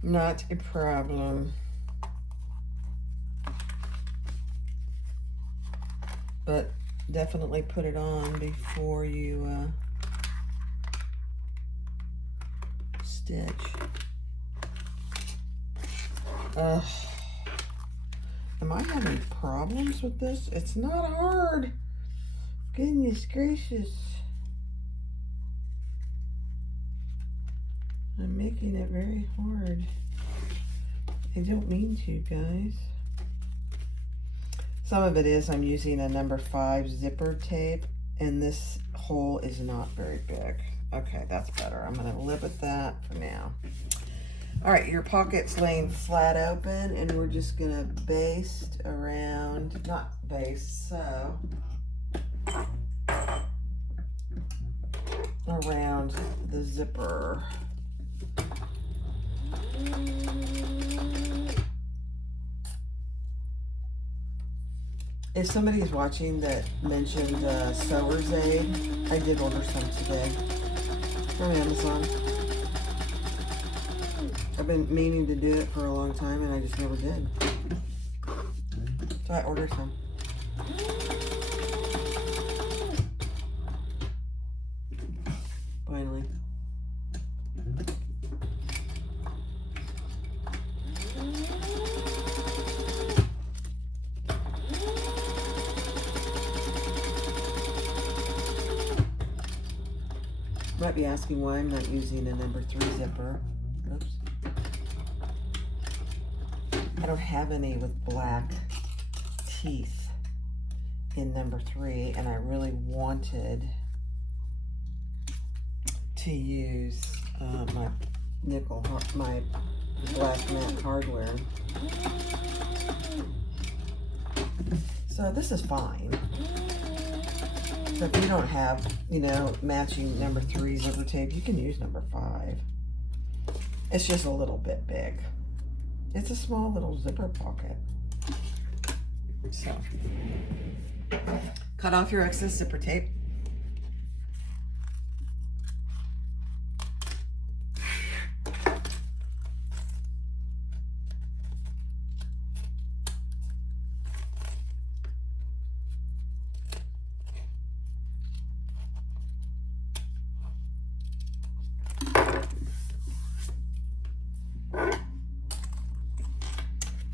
Not a problem. But definitely put it on before you stitch. Am I having problems with this? It's not hard. Goodness gracious. I'm making it very hard. I don't mean to, guys. Some of it is I'm using a number 5 zipper tape, and this hole is not very big. Okay, that's better. I'm gonna live with that for now. All right, your pocket's laying flat open, and we're just gonna baste around, not baste, sew around the zipper. If somebody is watching that mentioned Sewer's Aid, I did order some today from Amazon. I've been meaning to do it for a long time, and I just never did. So I ordered some. Finally. Might be asking why I'm not using a number 3 zipper. Oops. I don't have any with black teeth in number 3, and I really wanted to use my my black matte hardware. So this is fine. So if you don't have, you know, matching number 3 zipper tape, you can use number 5. It's just a little bit big. It's a small little zipper pocket. So, cut off your excess zipper tape.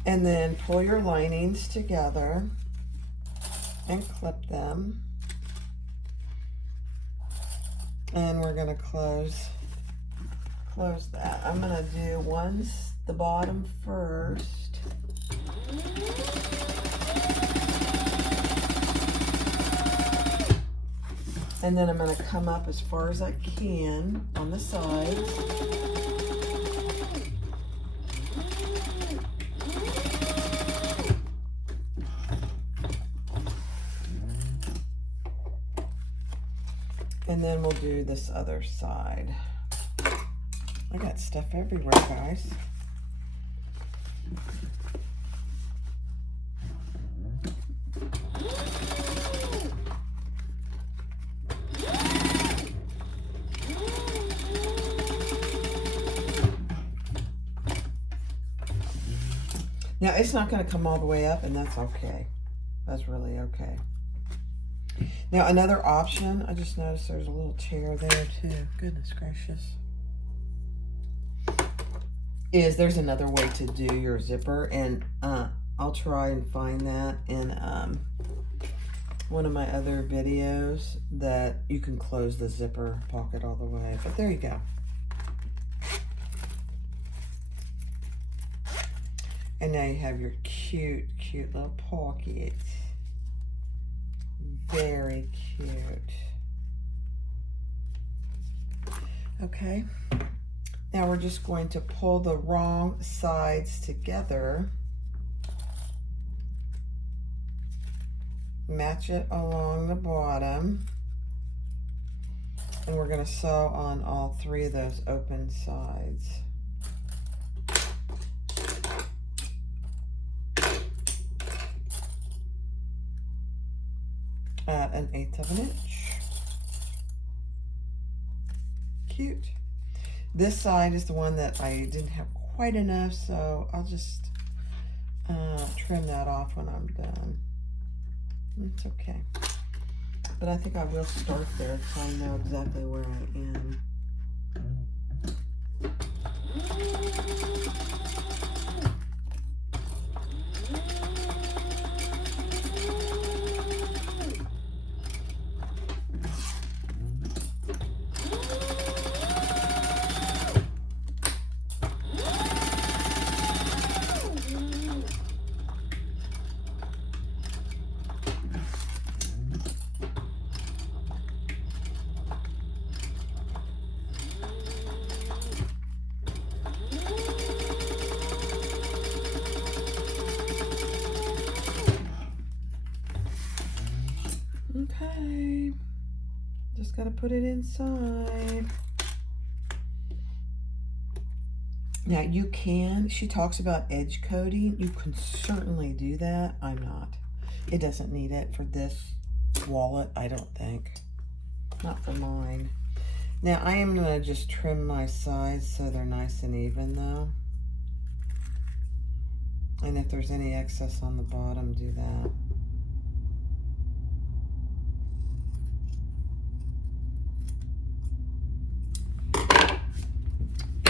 And then pull your linings together and clip them. And we're gonna close that. I'm gonna do the bottom first. And then I'm gonna come up as far as I can on the sides. And then we'll do this other side. I got stuff everywhere, guys. Now, it's not going to come all the way up, and that's okay. That's really okay. Now, another option, I just noticed there's a little tear there too. Goodness gracious. Is there's another way to do your zipper, and I'll try and find that in one of my other videos, that you can close the zipper pocket all the way. But there you go. And now you have your cute, cute little pocket. Very cute. Okay. Now we're just going to pull the wrong sides together. Match it along the bottom. And we're going to sew on all 3 of those open sides. At 1/8 of an inch. Cute. This side is the one that I didn't have quite enough, so I'll just trim that off when I'm done. It's okay. But I think I will start there so I know exactly where I am. Okay, just gotta put it inside. Now you can, she talks about edge coating. You can certainly do that. I'm not. It doesn't need it for this wallet, I don't think. Not for mine. Now I am gonna just trim my sides so they're nice and even though. And if there's any excess on the bottom, do that.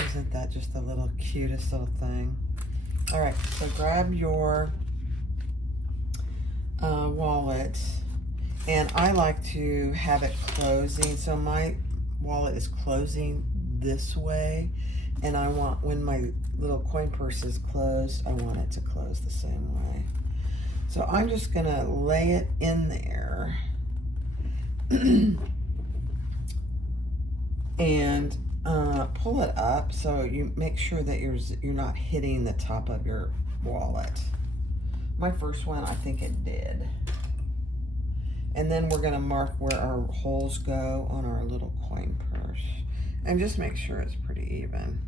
Isn't that just the little cutest little thing? All right, so grab your wallet, and I like to have it closing. So my wallet is closing this way, and I want, when my little coin purse is closed, I want it to close the same way. So I'm just gonna lay it in there and pull it up so you make sure that you're not hitting the top of your wallet. My first one, I think it did. And then we're gonna mark where our holes go on our little coin purse. And just make sure it's pretty even.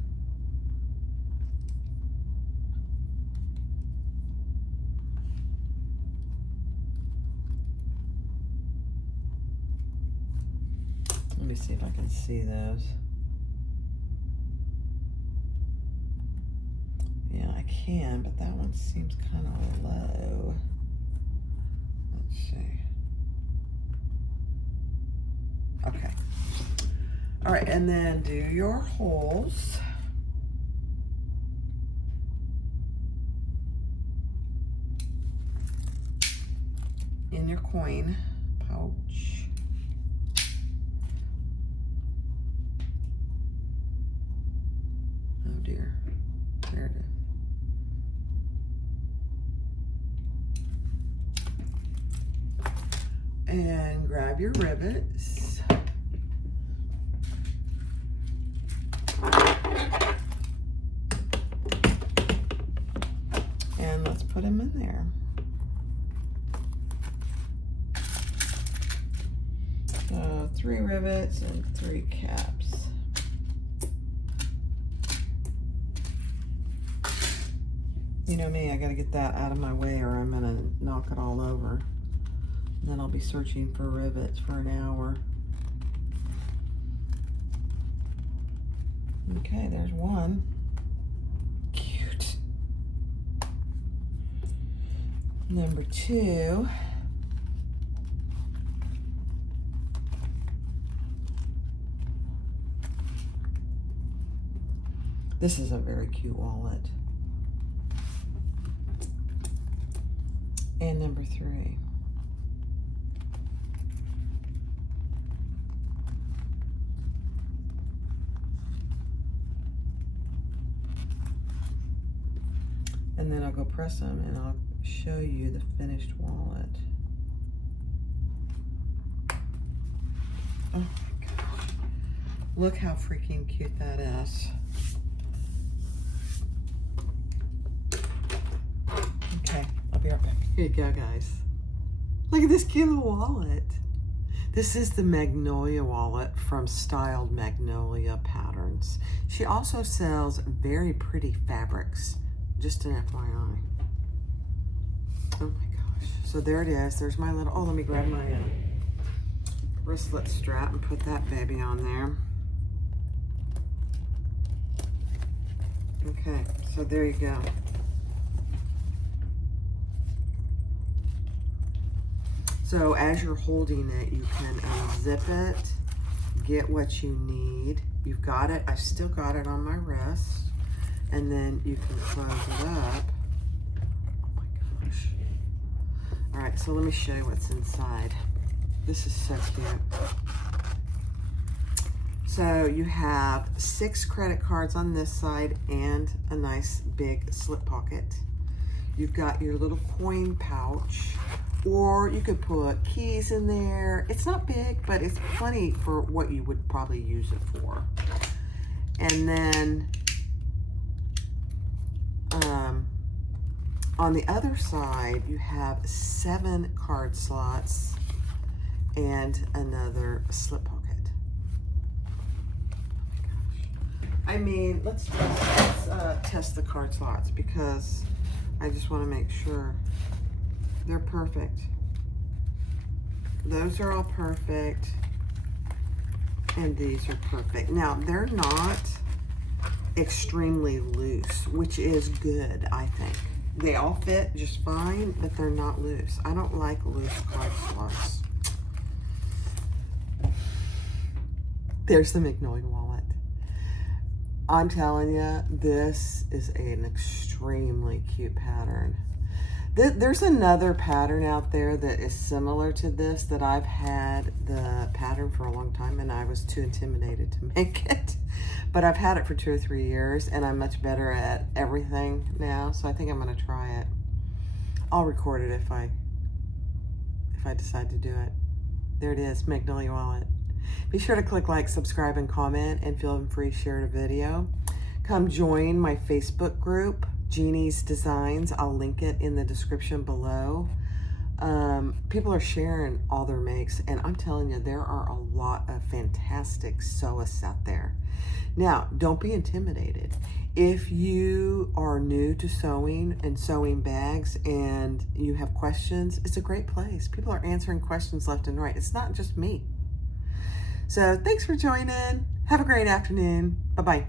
Let me see if I can see those. Yeah, I can, but that one seems kind of low. Let's see. Okay. All right, and then do your holes. In your coin pouch. Oh dear, there it is. And grab your rivets. And let's put them in there. So 3 rivets and 3 caps. You know me, I gotta get that out of my way or I'm gonna knock it all over. And then I'll be searching for rivets for an hour. Okay, there's one. Cute. Number 2. This is a very cute wallet. And number 3. And then I'll go press them and I'll show you the finished wallet. Oh my gosh. Look how freaking cute that is. Here you go, guys. Look at this cute little wallet. This is the Magnolia wallet from Styled Magnolia Patterns. She also sells very pretty fabrics, just an FYI. Oh my gosh. So there it is. There's my little, oh, let me grab my wristlet strap and put that baby on there. Okay, so there you go. So as you're holding it, you can unzip it, get what you need. You've got it, I've still got it on my wrist. And then you can close it up. Oh my gosh. All right, so let me show you what's inside. This is so cute. So you have 6 credit cards on this side and a nice big slip pocket. You've got your little coin pouch, or you could put keys in there. It's not big, but it's plenty for what you would probably use it for. And then on the other side, you have 7 card slots and another slip pocket. I mean, let's test the card slots because I just want to make sure they're perfect. Those are all perfect, and these are perfect. Now, they're not extremely loose, which is good, I think. They all fit just fine, but they're not loose. I don't like loose card slots. There's the Magnolia wallet. I'm telling you, this is an extremely cute pattern. There's another pattern out there that is similar to this that I've had the pattern for a long time and I was too intimidated to make it. But I've had it for 2 or 3 years and I'm much better at everything now. So I think I'm gonna try it. I'll record it if I decide to do it. There it is, Magnolia wallet. Be sure to click like, subscribe, and comment, and feel free to share the video. Come join my Facebook group, Jeannie's Designs. I'll link it in the description below. People are sharing all their makes, and I'm telling you, there are a lot of fantastic sewists out there. Now, don't be intimidated. If you are new to sewing and sewing bags and you have questions, it's a great place. People are answering questions left and right. It's not just me. So thanks for joining. Have a great afternoon. Bye-bye.